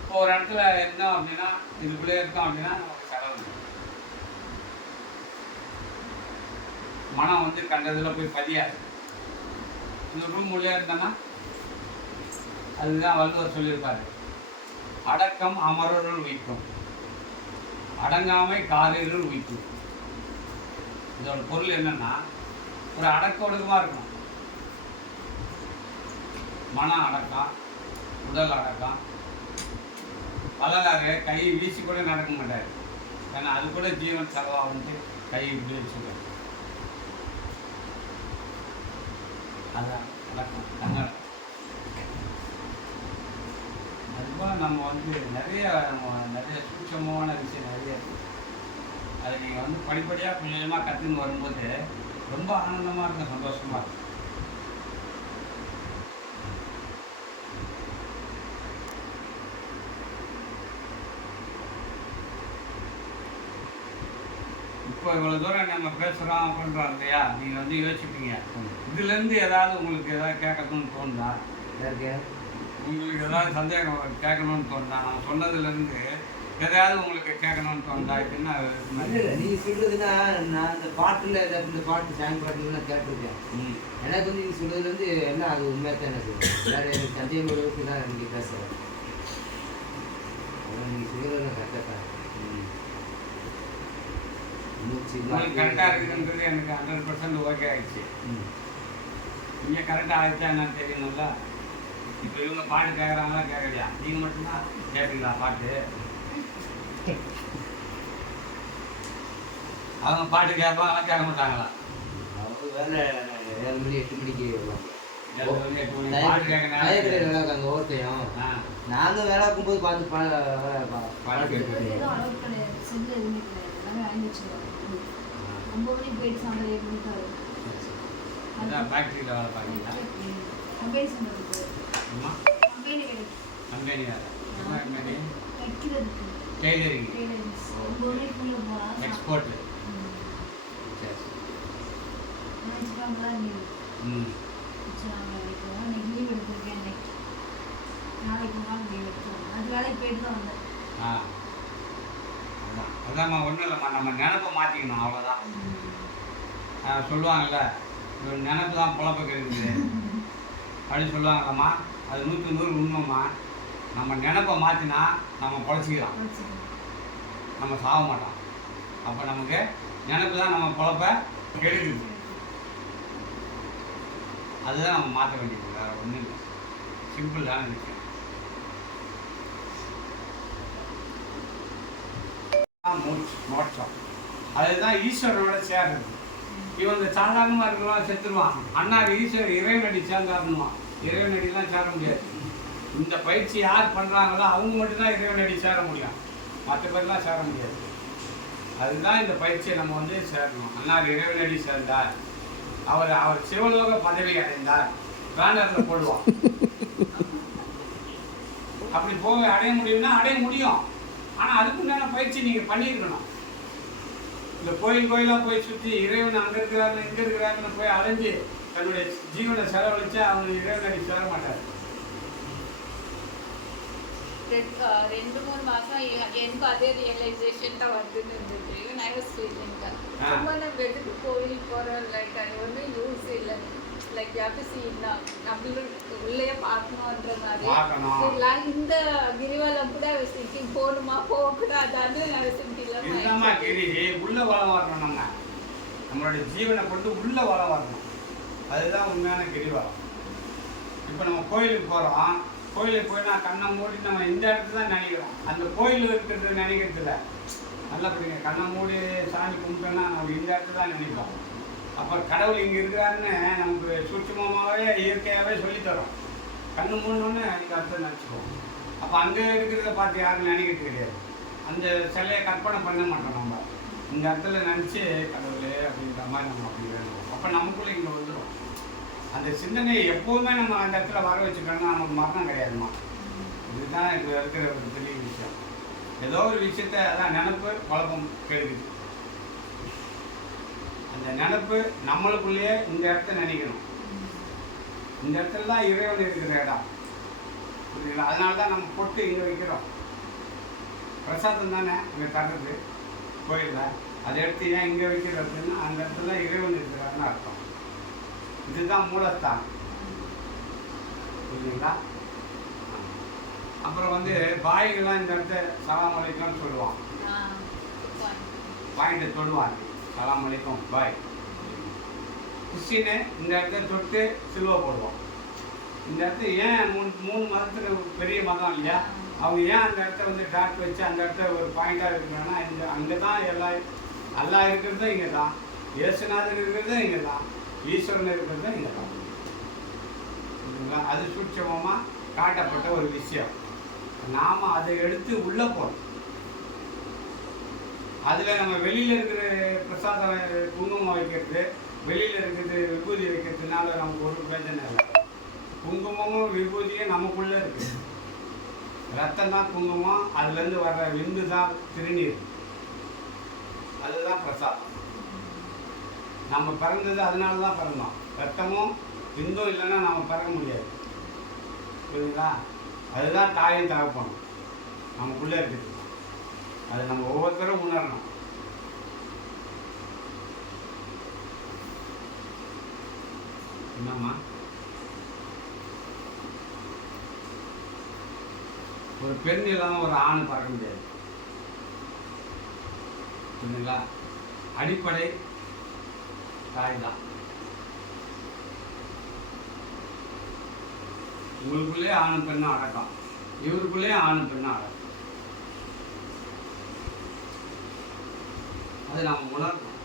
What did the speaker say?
இப்போ ஒரு இடத்துல இருந்தோம் அப்படின்னா இதுக்குள்ளே இருக்கோம் அப்படின்னா நமக்கு செலவு மனம் வந்து கண்டதில் போய் பதியாது. இந்த ரூம் உள்ளே இருந்தோன்னா அதுதான் வள்ளுவர் சொல்லியிருப்பாரு, அடக்கம் அமரருள் வைக்கும், அடங்காமை காரிருள் வைக்கும். இதோட பொருள் என்னன்னா, ஒரு அடக்க ஒடுக்கமாக இருக்கணும். மனம் அடக்கம், உடல் அடக்கம். பலராக கை வீசி கூட நடக்க மாட்டார், ஏன்னா அது கூட ஜீவன் செலவாகுன்ட்டு கை இப்படி வச்சுருக்காரு. அதான் அடக்கம் தங்கடம். அதுபோல் நம்ம வந்து நிறைய சூட்சமான விஷயம் நிறைய இருக்குது. அதை நீங்கள் வந்து படிப்படியாக கொஞ்சம் கொஞ்சமாக கற்றுன்னு வரும்போது ரொம்ப ஆனந்தமாக இருக்கும், சந்தோஷமாக இருக்கும். இப்போ இவ்வளோ தூரம் நம்ம பேசுகிறோம் பண்ணுறோம் இல்லையா, நீங்கள் வந்து யோசிப்பீங்க, இதுலேருந்து ஏதாவது உங்களுக்கு ஏதாவது கேட்கணும்னு தோணுதா? உங்களுக்கு ஏதாவது சந்தேகம் கேட்கணும்னு தோணுதா? நான் சொன்னதுலேருந்து எதாவது உங்களுக்கு கேட்கணும்னு தோணுதா? எப்படின்னா நீங்கள் சொல்கிறதுன்னா, நான் அந்த பாட்டில் ஏதாவது இந்த பாட்டு சாங் பாட்டுலாம் நான் கேட்டிருக்கேன். எனக்கு வந்து நீங்கள் சொல்கிறதுலேருந்து எல்லாம் அது உண்மையாக தான் எனக்கு வேறு எனக்கு சந்தேகம் அளவுக்கு தான் நீங்கள் பேசுகிறேன். அதான் நீங்கள் சொல்கிறது கரெக்டாக தான் கரெக்டாக இருக்குன்றது எனக்கு 100% ஓகே ஆகிடுச்சு. இங்கே கரெக்டாக ஆகிடுச்சா என்னன்னு தெரியணும்ல. இப்போ இவங்க பாட்டு கேட்குறாங்களா கேட்கலையா, நீங்கள் மட்டும்தான் கேட்பீங்களா பாட்டு? அவங்க பாட்டு கேட்பாங்களா கேட்க மாட்டாங்களா? அவங்க வேலை 7 மணி 8 மணிக்கு பாட்டு கேட்கணும் அங்கே ஓர்த்தையும் நாங்கள் வேலை இருக்கும்போது பார்த்து பாடம் கேட்போம். ஃபேக்ட்ரியில் வேலை பார்க்குறீங்களா? கம்பெனி வேலை. என்ன கம்பெனி? Tailoring, export. அதாம்மா, ஒன்றும் இல்லைம்மா, நம்ம நினப்பை மாற்றிக்கணும், அவ்வளோதான். சொல்லுவாங்கள்ல, நினப்பு தான் பொழப்ப கெடுக்குது அப்படின்னு சொல்லுவாங்கல்லம்மா, அது 100க்கு 100 உண்மைம்மா. நம்ம நினப்பை மாற்றினா நம்ம பொழைச்சிக்கலாம், நம்ம சாக மாட்டோம். அப்போ நமக்கு நினப்பு தான் நம்ம பொழப்ப கெடுக்குது. அதுதான் நம்ம மாற்ற வேண்டியது, வேறு ஒன்றும் இல்லை. சிம்பிள் தானே விஷயம். மோட்சம் அதுதான் ஈஸ்வரனோட சேர்றது. இவங்க சாதாரணமாக இருக்கிறவங்க செத்துருவான். அண்ணாரு ஈஸ்வரர் இறைவனடி சேர்ந்தாருன்னுவான். இறைவனடிலாம் சேர முடியாது. இந்த பயிற்சி யார் பண்ணுறாங்களோ அவங்க மட்டும்தான் இறைவனடி சேர முடியும், மற்ற பேர்லாம் சேர முடியாது. அதுதான் இந்த பயிற்சியை நம்ம வந்து சேரணும். அண்ணார் இறைவனடி சேர்ந்தார், அவர் சிவலோக பதவி அடைந்தார், பேனரில் போடுவான். அப்படி போக அடைய முடியும்னா அடைய முடியும். ஆனால் அதுக்குண்டான பயிற்சி நீங்கள் பண்ணியிருக்கணும். இந்த கோயிலாக போய் சுற்றி இறைவன் அங்கே இருக்கிறாருன்னு இங்கே இருக்கிறாருன்னு போய் அலைஞ்சு தன்னுடைய ஜீவனை செலவழிச்சா அவங்க இறைவனடி சேர மாட்டார். 2-3 மாதம் எனக்கு அதே ரியலைசேஷன் தான் வந்துன்னு இருந்தது. ஈவன் ஐ வாஸ் ஃபீலிங் ரொம்ப நம்ம எதுக்கு கோவில் போகிறோம், லைக் அது ஒன்றும் யூஸ் இல்லை. Like you have to see நம்மளும் உள்ளே பார்க்கணுன்ற மாதிரி. இந்த கிரிவலம் கூட திங்கிங் போகணுமா போகக்கூடாதான்னு இதுதாம்மா கிரிஜி. உள்ள வளம் வரணும், நம்மளுடைய ஜீவனை கொண்டு உள்ள வளம் வரணும். அதுதான் உண்மையான கிரிவலம். இப்போ நம்ம கோயிலுக்கு போகிறோம், கோயிலுக்கு போய் நான் கண்ணை மூடி நம்ம இந்த இடத்துல தான் நினைக்கிறோம், அந்த கோயில் இருக்கிறது நினைக்கிறது இல்லை. நல்லா படிங்க, கண்ணை மூடி சாமி கும்பிட்டோன்னா நம்ம இந்த இடத்துல தான் நினைப்போம். அப்போ கடவுள் இங்கே இருக்கிறாருன்னு நமக்கு சூட்சமாகவே இயற்கையாகவே சொல்லித்தரோம். கண்ணு மூடணுன்னு அதுக்கு அர்த்தம் நினச்சிக்குவோம். அப்போ அங்கே இருக்கிறத பார்த்து யாரும் நினைக்கிறது கிடையாது. அந்த சிலையை கற்பனை பண்ண மாட்டோம். நம்ம இந்த இடத்துல நினச்சி கடவுளே அப்படின்ற மாதிரி நம்ம அப்படி வேணும். அப்போ நமக்குள்ளே இங்கே வந்துடும் அந்த சிந்தனையை. எப்போதுமே நம்ம அந்த இடத்துல வர வச்சுட்டோம்னா நமக்கு மரணம் கிடையாதுமா. இதுதான் இப்போ இருக்கிற ஒரு பெரிய விஷயம். ஏதோ ஒரு விஷயத்த அதான் நினப்பு குழப்பம் கெடுக்குது. அந்த நினப்பு நம்மளுக்குள்ளேயே இந்த இடத்த நினைக்கணும். இந்த இடத்துல தான் இறைவன் இருக்கிற இடம். புரியுங்களா? அதனால தான் நம்ம பொட்டு இங்கே வைக்கிறோம். பிரசாதம் தானே இங்கே தர்றது கோயிலில். அதை எடுத்து ஏன் இங்கே வைக்கிறதுன்னா அந்த இடத்துல இறைவன் இருக்கிறாருன்னு அர்த்தம். இதுதான் மூலஸ்தானம். புரியுங்களா? அப்புறம் வந்து பாய்கள்லாம் இந்த இடத்த சலாம் அலைக்கும்னு சொல்லுவான். பாயிண்ட்டை தொடுவாங்க, சலாம் அலைக்கும் பாய். கிறிஸ்டினு இந்த இடத்த தொட்டு சிலுவை போடுவான். இந்த இடத்த ஏன் மூணு மதத்துக்கு பெரிய மதம் இல்லையா, அவங்க ஏன் அந்த இடத்த வந்து டாட் வச்சு அந்த இடத்த ஒரு பாயிண்டாக இருக்கிறாங்கன்னா, இந்த அங்கே தான் எல்லாம் இருக்கிறதும் இங்கே தான், இயேசுநாதன் இருக்கிறதும் இங்கே தான், ஈஸ்வரன் இருக்கிறதும் இங்கே தான். புரியுதுங்களா? அது சூட்சமமாக காட்டப்பட்ட ஒரு விஷயம். நாம் அதை எடுத்து உள்ளே போகணும். அதில் நம்ம வெளியில் இருக்கிற பிரசாதம் குங்குமம் வைக்கிறது, வெளியில் இருக்கிறது விபூதி வைக்கிறதுனால நமக்கு ஒரு பிரச்சனை இல்லை. குங்குமமும் விபூதியும் நமக்குள்ளே இருக்குது. ரத்தம் தான் குங்குமம், அதுலேருந்து வர்ற விந்து தான் திருநீர், அதுதான் பிரசாதம். நம்ம பிறந்தது அதனால தான் பிறந்தோம். ரத்தமும் விந்தும் இல்லைன்னா நம்ம பிறக்க முடியாது. புரியுதுங்களா? அதுதான் தாயும் தகப்பனும் நமக்குள்ளே இருக்குது. அது நம்ம ஒவ்வொருத்தரும் உணரணும். என்னம்மா, ஒரு பெண் இல்லாமல் ஒரு ஆண் பார்க்க முடியாது. புரியுதுங்களா? அடிப்படை தாய் தான். உங்களுக்குள்ளே ஆணும் பெண்ணும் அடக்கம், இவருக்குள்ளே ஆணும் பெண்ணும் அடக்கம். அதை நாம் உணரணும்.